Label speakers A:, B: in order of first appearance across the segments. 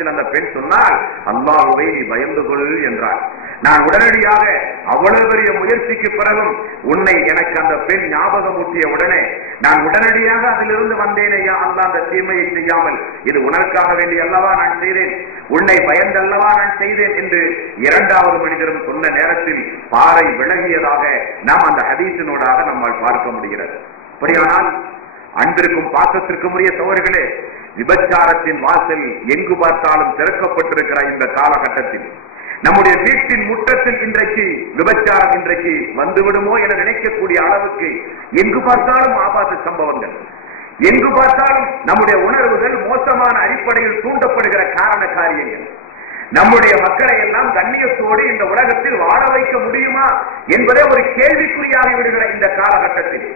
A: நேரத்தில் அந்த பெண் சொன்னால் அல்லாஹுவை நீ பயந்து கொள் என்றார். நான் உடனடியாக அவ்வளவு பெரிய முயற்சிக்கு பிறகும் உன்னை எனக்கு அந்த பெண் ஞாபகமூட்டிய உடனே நான் உடனடியாக அதிலிருந்து வந்தேனையா அல்லா அந்த தீமையை செய்யாமல். இது உனக்காக வேண்டி அல்லவா நான் செய்தேன்? உன்னை பயந்தல்லவா நான் செய்தேன்? என்று இரண்டாவது மனிதரும் சொன்ன நேரத்தில் பாறை விலகியதாக நாம் அந்த ஹதீசினோடாக நம்மால் பார்க்க முடிகிறது. அப்படியானால் அன்பிற்கும் பாசத்திற்கும் உரிய சோர்களே விபச்சாரத்தின் வாசல் எங்கு பார்த்தாலும் திறக்கப்பட்டிருக்கிற இந்த காலகட்டத்தில். நம்முடைய வீட்டின் முற்றத்தில் இன்றைக்கு விபச்சாரம் இன்றைக்கு வந்துவிடுமோ என நினைக்கக்கூடிய அளவுக்கு எங்கு பார்த்தாலும் ஆபாச சம்பவங்கள். எங்கு பார்த்தாலும் நம்முடைய உணர்வுகள் மோசமான அடிப்படையில் தூண்டப்படுகிற காரண காரியங்கள். நம்முடைய மக்களை எல்லாம் கண்ணியத்தோடு இந்த உலகத்தில் வாழ வைக்க முடியுமா என்பதே ஒரு கேள்விக்குறியாகி விடுகிற இந்த காலகட்டத்தில்.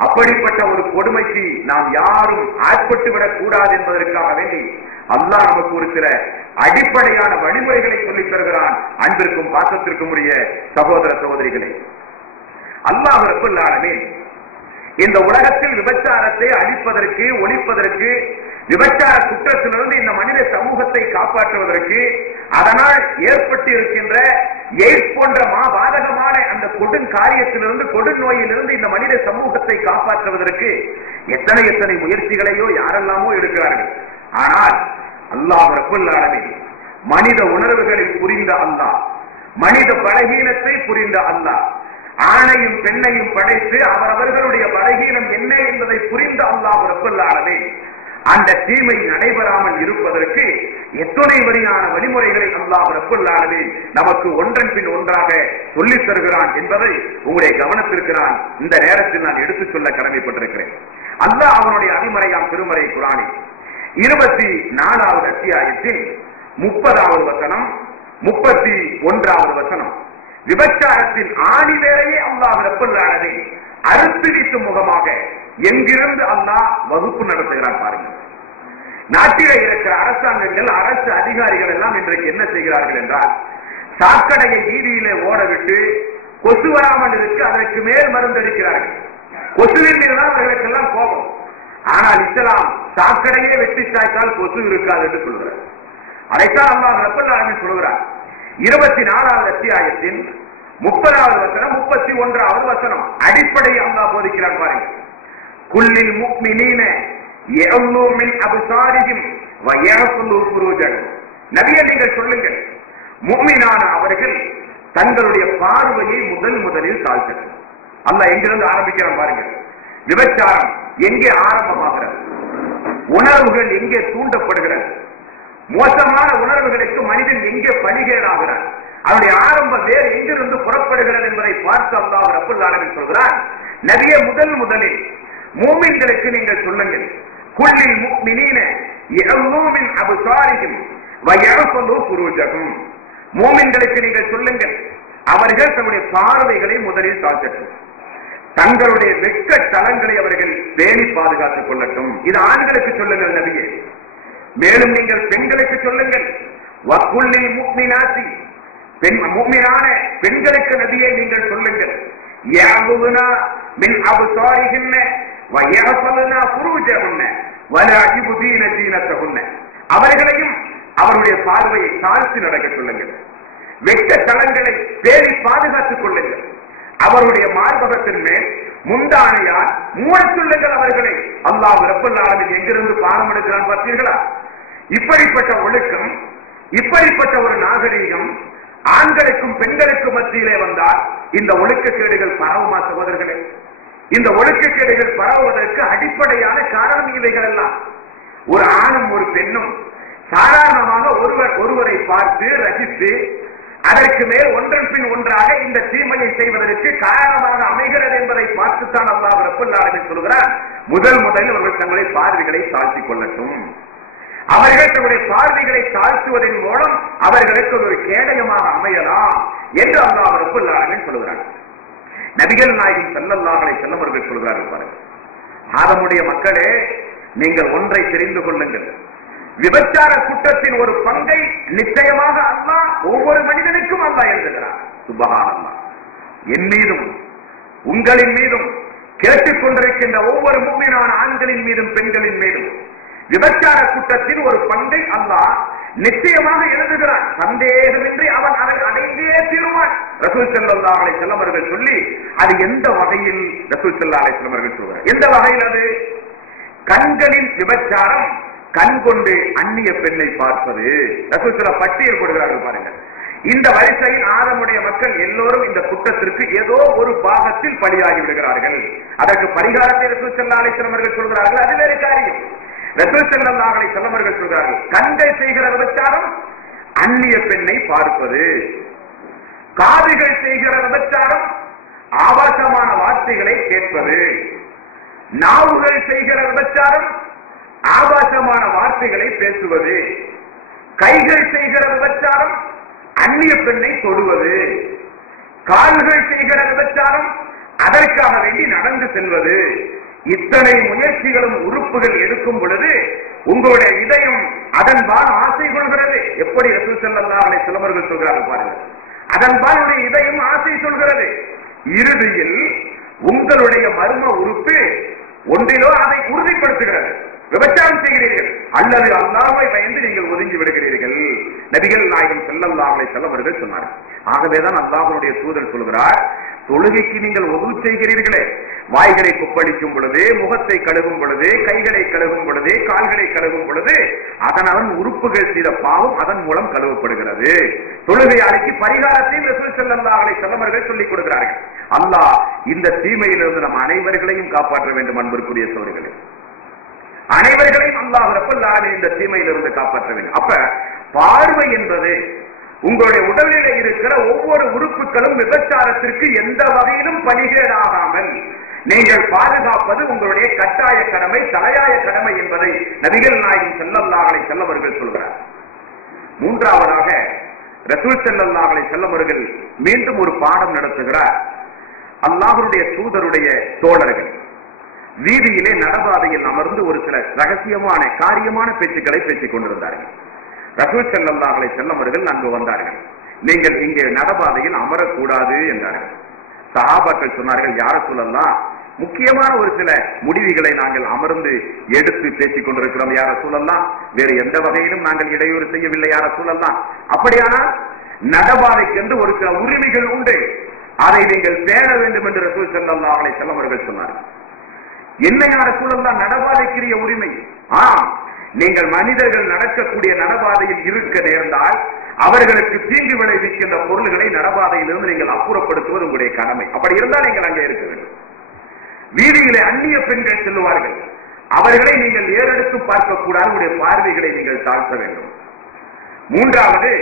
A: அப்படிப்பட்ட ஒரு கொடுமைக்கு நாம் யாரும் ஆட்பட்டு விடக் கூடாது என்பதற்காக வேண்டி அல்லாஹ் நமக்கு ஒரு சில அடிப்படையான வழிமுறைகளை சொல்லித் தருகிறான் அன்பிற்கும் பாசத்திற்கும் உரிய சகோதர சகோதரிகளை. அல்லாஹ் ரப்புல்லாலுமே இந்த உலகத்தில் விபச்சாரத்தை அழிப்பதற்கு ஒழிப்பதற்கு விபச்சார குற்றத்திலிருந்து இந்த மனித சமூகத்தை காப்பாற்றுவதற்கு அதனால் ஏற்பட்டு இருக்கின்ற எய்ட்ஸ் போன்ற மாபாதகமான அந்த கொடுங் காரியத்திலிருந்து கொடுநோயிலிருந்து இந்த மனித சமூகத்தை காப்பாற்றுவதற்கு எத்தனை எத்தனை முயற்சிகளையோ யாரெல்லாமோ எடுக்கிறார்கள். ஆனால் அல்லாஹ் ரப்புல்லாலுமே மனித உணர்வுகளை புரிந்த அல்லாஹ் மனித பலகீனத்தை புரிந்த அல்லாஹ் ஆணையும் பெண்ணையும் படைத்து அவரவர்களுடைய பலகீனம் என்ன என்பதை புரிந்த அல்லாஹ் ரப்பல்லாலவே அந்த தீமை நடைபெறாமல் இருப்பதற்கு எத்தனை வழியான வழிமுறைகளை அல்லாஹ் ரப்பல்லாலவே நமக்கு ஒன்றன் பின் ஒன்றாக சொல்லித் தருகிறான் என்பதை உங்களுடைய கவனத்திற்கு நான் இந்த நேரத்தில் நான் எடுத்துச் சொல்ல கடமைப்பட்டிருக்கிறேன். அல்லாஹ் அவனுடைய அதிமறையாம் திருமறை குரானி இருபத்தி நாலாவது அத்தியாயத்தில் முப்பதாவது வசனம் முப்பத்தி ஒன்றாவது வசனம். விபச்சாரத்தின் ஆணி வேலையே அல்லாஹ் ரப்பல்லானதை அறுத்து வீசும் முகமாக எங்கிருந்து அல்லாஹ் வகுப்பு நடத்துகிறார் பாருங்க. நாட்டில இருக்கிற அரசாங்கங்கள் அரசு அதிகாரிகள் எல்லாம் இன்றைக்கு என்ன செய்கிறார்கள் என்றால் சாக்கடையை வீதியிலே ஓடவிட்டு கொசு வராமல் இருக்கு அதற்கு மேல் மருந்தடிக்கிறார்கள் கொசுவின் மீதுதான் அவர்களுக்கெல்லாம் கோபம். ஆனால் இஸ்லாம் சாக்கடையே வெட்டி சாய்த்தால் கொசு இருக்காது என்று சொல்கிறார். அதைத்தான் அல்லாஹ் ரப்பல்லாஹ் சொல்கிறார். இருபத்தி நாலாவது அத்தியாயத்தின் முப்பதாவது வசனம் முப்பத்தி ஒன்றாவது வசனம். அடிப்படை அல்லா போதிக்கிறார் பாருங்க. குல்லில் முக்மினீன யஅல்லு மின் அப்சாரிஹிம் வ யஹ்ஃபுலு நீங்கள் சொல்லுங்கள். முக்மினான அவர்கள் தங்களுடைய பார்வையை முதல் முதலில் தாழ்த்தட்டும். அல்ல எங்கிருந்து ஆரம்பிக்கிறான் பாருங்க. விபச்சாரம் எங்கே ஆரம்பமாகிறது? உணர்வுகள் எங்கே தூண்டப்படுகிறது? மோசமான உணர்வுகளுக்கு மனிதன் எங்கே பணிகேடாகிறார் அவருடைய ஆரம்பம் வேறு எங்கிருந்து புறப்படுகிறது என்பதை பார்த்து அல்லாஹ் ரப்புல் ஆலமீன் சொல்கிறார். நபிய முதல் முதலில் மூமின்களுக்கு நீங்கள் சொல்லுங்கள். குள்ளில் முக்மினீன யஅல்லூமின் அப்சாரிஹிம் வ யஹ்ஃபலு மூமின்களுக்கு நீங்கள் சொல்லுங்கள். அவர்கள் தன்னுடைய பார்வைகளை முதலில் தாக்கட்டும் தங்களுடைய வெட்க தலங்களை அவர்கள் பேணி பாதுகாத்துக் கொள்ளட்டும். இது ஆண்களுக்கு சொல்லுங்கள் நபியே. மேலும் நீங்கள் பெண்களுக்கு சொல்லுங்கள். வக்குள்ளில் முக்மினாத்தி பெண் முக்மினான பெண்களுக்கு நபியை நீங்கள் சொல்லுங்கள். யாவுனா மின் அபுசாரிகின்ன வயஹஃபலுனா ஃபுரூஜஹுன்ன வலா யுபதீன தீனத்தஹுன்ன. அவர்களையும் அவருடைய பார்வையை தாழ்த்தி நடக்க சொல்லுங்கள். வெட்ட தளங்களை பேணி பாதுகாத்துக் கொள்ளுங்கள். அவருடைய மார்பகத்தின் மேல் முந்தானையால் மூடச் அவர்களை. அல்லாஹ் ரப்பல்லாவில் எங்கிருந்து பாடம் எடுக்கிறான் பார்த்தீர்களா? இப்படிப்பட்ட ஒழுக்கம் இப்படிப்பட்ட ஒரு நாகரீகம் ஆண்களுக்கும் பெண்களுக்கும் மத்தியிலே வந்தால் இந்த ஒழுக்கக்கேடுகள் பரவுமா சகோதரர்களே? இந்த ஒழுக்கக்கேடுகள் பரவுவதற்கு அடிப்படையான காரணம் இவைகள் எல்லாம். ஒரு ஆணும் ஒரு பெண்ணும் சாதாரணமாக ஒருவர் ஒருவரை பார்த்து ரசித்து அதற்கு மேல் ஒன்றன் பின் ஒன்றாக இந்த தீமையை செய்வதற்கு காரணமாக அமைகிறது என்பதை பார்த்துத்தான் அல்லாஹ் ரப்பல் சொல்கிறார் முதல் முதலில் அவர்கள் தங்களை பார்வைகளை தாழ்த்திக் கொள்ளட்டும். அவர்கள் தன்னுடைய பார்வைகளை தாழ்த்துவதன் மூலம் அவர்களுக்கு ஒரு கேடயமாக அமையலாம் என்று அல்லாஹ் ரப்பல் சொல்கிறார்கள் சொல்கிறார் நபிகள் நாயகம் செல்லல்லாஹலை செல்லவர்கள் சொல்கிறார்கள் பாருங்கள் ஆதமுடைய மக்களே நீங்கள் ஒன்றை தெரிந்து கொள்ளுங்கள். விபச்சார குற்றத்தின் ஒரு பங்கை நிச்சயமாக அல்லா ஒவ்வொரு மனிதனுக்கும் அல்லா எழுதுகிறார் சுபஹானல்லாஹ் என் மீதும் உங்களின் மீதும் கேட்டுக் கொண்டிருக்கின்ற ஒவ்வொரு மும்மினான ஆண்களின் மீதும் பெண்களின் மீதும். விபச்சார குற்றத்தின் ஒரு பங்கை அல்லாஹ் நிச்சயமாக எழுதுகிறான். சந்தேகமின்றி அவன் அதை அடைந்தே தீருவான். ரசூல் செல்லல்லா அலை செல்லவர்கள் சொல்லி அது எந்த வகையில் ரசூல் செல்லா அலை செல்லவர்கள் சொல்கிறார் எந்த வகையில் அது? கண்களின் விபச்சாரம் கண் கொண்டு அந்நிய பெண்ணை பார்ப்பது. ரசூல் சில பட்டியல் கொடுக்கிறார்கள் பாருங்க இந்த வரிசையில் ஆதமுடைய மக்கள் எல்லோரும் இந்த குற்றத்திற்கு ஏதோ ஒரு பாகத்தில் பலியாகி விடுகிறார்கள். அதற்கு பரிகாரத்தை ரசூல் செல்லா அலை செல்லவர்கள் சொல்கிறார்கள். அது வேறு காரியம். ரசூல் செல்லல்லாஹலை செல்லவர்கள் சொல்கிறார்கள் கண்கள் செய்கிற விபச்சாரம் அந்நிய பெண்ணை பார்ப்பது. காதுகள் செய்கிற விபச்சாரம் ஆபாசமான வார்த்தைகளை கேட்பது. நாவுகள் செய்கிற விபச்சாரம் ஆபாசமான வார்த்தைகளை பேசுவது. கைகள் செய்கிற விபச்சாரம் அந்நிய பெண்ணை தொடுவது. கால்கள் செய்கிற விபச்சாரம் அதற்காக வேண்டி நடந்து செல்வது. இத்தனை முயற்சிகளும் உறுப்புகள் எடுக்கும் பொழுது உங்களுடைய இதயம் அதன்பால் ஆசை கொள்கிறது. எப்படி ரசூல் செல்லல்லா அவனை சிலவர்கள் சொல்கிறார்கள் பாருங்கள் அதன்பால் உடைய இதயம் ஆசை சொல்கிறது. இறுதியில் உங்களுடைய மர்ம உறுப்பு ஒன்றிலோ அதை உறுதிப்படுத்துகிறது. விபச்சாரம் செய்கிறீர்கள். அல்லது அல்லாவை பயந்து நீங்கள் ஒதுங்கி விடுகிறீர்கள். நபிகள் நாயகம் செல்லல்லாஹலை செல்லவர்கள் சொன்னார்கள். ஆகவேதான் அல்லாஹனுடைய தூதர் சொல்கிறார் தொழுகைக்கு நீங்கள் ஒது செய்கிறீர்களே. வாய்களை கொப்பளிக்கும் பொழுது முகத்தை கழுகும் பொழுது கைகளை கழுகும் பொழுது கால்களை கழுகும் பொழுது அதன் உறுப்புகள் செய்த பாவம் அதன் மூலம் கழுவப்படுகிறது. தொழுகையாளிக்கு பரிகாரத்தையும் ரசூல் செல்லல்லாஹலை செல்லவர்கள் சொல்லிக் கொடுக்கிறார்கள். அல்லாஹ் இந்த தீமையிலிருந்து நம் அனைவர்களையும் காப்பாற்ற வேண்டும் அன்பிற்குரிய சோழர்களே அனைவர்களையும் அல்லாஹ் ரப்பல்லாமே இந்த தீமையிலிருந்து காப்பாற்ற வேண்டும். அப்ப பார்வை என்பது உங்களுடைய உடலில் இருக்கிற ஒவ்வொரு உறுப்புகளும் விபச்சாரத்திற்கு எந்த வகையிலும் பணிகேடாகாமல் நீங்கள் பாதுகாப்பது உங்களுடைய கட்டாய கடமை தலையாய கடமை என்பதை நபிகள் நாயகி செல்லல்லாகளை செல்லவர்கள் சொல்கிறார். மூன்றாவதாக ரசூல் செல்லல்லாகளை செல்லவர்கள் மீண்டும் ஒரு பாடம் நடத்துகிறார். அல்லாஹருடைய தூதருடைய தோழர்கள் வீதியிலே நடபாதையில் அமர்ந்து ஒரு சில ரகசியமான காரியமான பேச்சுக்களை பேசிக் கொண்டிருந்தார்கள். ரசூல் செல்லல்லாஹலை செல்லவர்கள் அங்கு வந்தார்கள். நீங்கள் இங்கே நடபாதையில் அமரக்கூடாது என்றார்கள். சகாபாக்கள் சொன்னார்கள் யார சொல்லலாம் முக்கியமான ஒரு சில முடிவுகளை நாங்கள் அமர்ந்து எடுத்து பேசிக் கொண்டிருக்கிறோம் யார சூழல்லாம் வேறு எந்த வகையிலும் நாங்கள் இடையூறு செய்யவில்லை யார சூழல்லாம் அப்படியானால் நடபாதைக்கென்று ஒரு சில உரிமைகள் உண்டு. அதை நீங்கள் பேண வேண்டும் என்று ரசூல் செல்லல்லா அவளை செல்லவர்கள் சொன்னார்கள். என்ன யார சூழல்லாம் நடபாதைக்குரிய உரிமை? ஆ நீங்கள் மனிதர்கள் நடக்கக்கூடிய நடபாதையில் இருக்க நேர்ந்தால் அவர்களுக்கு தீங்கு விளைவிக்கின்ற பொருள்களை நடபாதையிலிருந்து நீங்கள் அப்புறப்படுத்துவது உங்களுடைய கடமை. அப்படி இருந்தால் நீங்கள் அங்கே இருக்க வேண்டும். வீதியிலே அந்நிய பெண்கள் செல்லுவார்கள். அவர்களை நீங்கள் ஏறெடுத்து பார்க்கக்கூடாது உங்களுடைய பார்வைகளை நீங்கள் தாழ்த்த வேண்டும். மூன்றாவது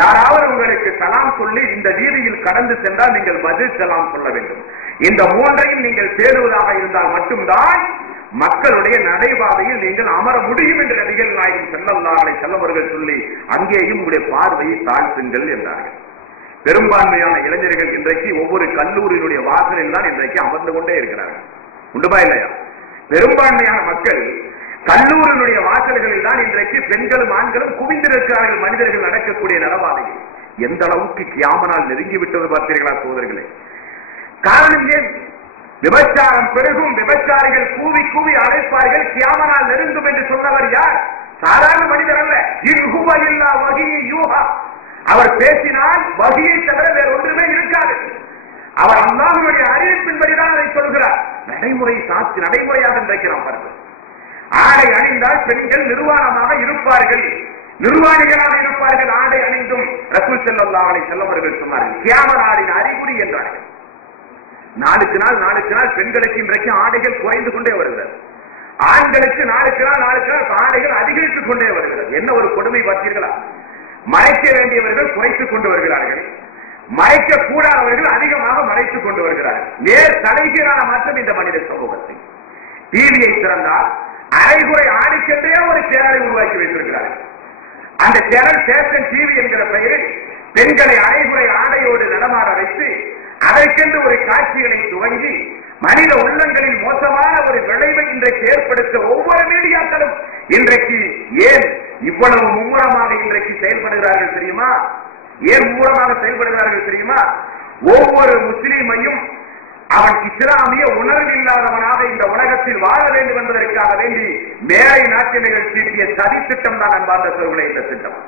A: யாராவது உங்களுக்கு சலாம் சொல்லி இந்த வீதியில் கடந்து சென்றால் நீங்கள் பதில் சலாம் சொல்ல வேண்டும். இந்த மூன்றையும் நீங்கள் தேடுவதாக இருந்தால் மட்டும்தான் மக்களுடைய நடைபாதையில் நீங்கள் அமர முடியும் என்று நபிகள் நாயகம் செல்லல்லாரை செல்லவர்கள் சொல்லி அங்கேயும் உங்களுடைய பார்வையை தாழ்த்துங்கள் என்றார்கள். பெரும்பான்மையான இளைஞர்கள் இன்றைக்கு ஒவ்வொரு கல்லூரியினுடைய வாசலில் தான் இன்றைக்கு அமர்ந்து கொண்டே இருக்கிறார்கள். உண்டுமா இல்லையா? பெரும்பான்மையான மக்கள் கல்லூரியினுடைய வாசல்களில் தான் இன்றைக்கு பெண்களும் ஆண்களும் குவிந்திருக்கிறார்கள் மனிதர்கள் நடக்கக்கூடிய நடவாதையில் எந்த அளவுக்கு கியாமனால் நெருங்கி விட்டது பார்த்தீர்களா சோதர்களே? காரணம் ஏன்? விபச்சாரம் பெருகும் விபச்சாரிகள் கூவி கூவி அழைப்பார்கள் கியாமனால் நெருங்கும் என்று சொன்னவர் யார்? சாதாரண மனிதர் அல்ல. இல்லா வகையை யூகா அவர் பேசினால் வகியை தவிர வேறு ஒன்றுமே இருக்காது. அவர் அல்லாஹுடைய அறிவிப்பின்படிதான் அதை சொல்கிறார். நடைமுறை சாட்சி நடைமுறையாக நினைக்கிறான் நாம் ஆடை அணிந்தால் பெண்கள் நிர்வாணமாக இருப்பார்கள். நிர்வாணிகளாக இருப்பார்கள். ஆடை அணிந்தும் ரசூல் செல்லல்லாஹலை செல்லவர்கள் சொன்னார்கள். கியாமராடின் அறிகுறி என்றார்கள். நாளுக்கு நாள் நாளுக்கு நாள் பெண்களுக்கு இன்றைக்கு ஆடைகள் குறைந்து கொண்டே வருகிறது. ஆண்களுக்கு நாளுக்கு நாள் நாளுக்கு நாள் ஆடைகள் அதிகரித்துக் கொண்டே வருகிறது. என்ன ஒரு கொடுமை பார்த்தீர்களா மறைக்க வேண்டியவர்கள் குறைத்துக் கொண்டு வருகிறார்கள். மறைக்க கூடாதவர்கள் அதிகமாக மறைத்துக் கொண்டு வருகிறார்கள். நேர் தலைகீழான மாற்றம் இந்த மனித சமூகத்தை டிவியை திறந்தால் அரைகுறை ஆடிக்கென்றே ஒரு சேனலை உருவாக்கி வைத்திருக்கிறார்கள். அந்த சேனல் சேஷன் டிவி என்கிற பெயரில் பெண்களை அரைகுறை ஆடையோடு நடமாட வைத்து அதற்கென்று ஒரு காட்சிகளை துவங்கி மனித உள்ளங்களில் மோசமான ஒரு விளைவை இன்றைக்கு ஏற்படுத்த ஒவ்வொரு மீடியாக்களும் இன்றைக்கு ஏன் இவ்வளவு மும்முரமாக இன்றைக்கு செயல்படுகிறார்கள் தெரியுமா? ஏன் மும்முரமாக செயல்படுகிறார்கள் தெரியுமா? ஒவ்வொரு முஸ்லீமையும் அவன் இஸ்லாமிய உணர்வு இல்லாதவனாக இந்த உலகத்தில் வாழ வேண்டும் என்பதற்காக வேண்டி மேலை நாட்டினர்கள் தீட்டிய சதி திட்டம் தான் அன்பார்ந்த சொல்களை இந்த திட்டம்.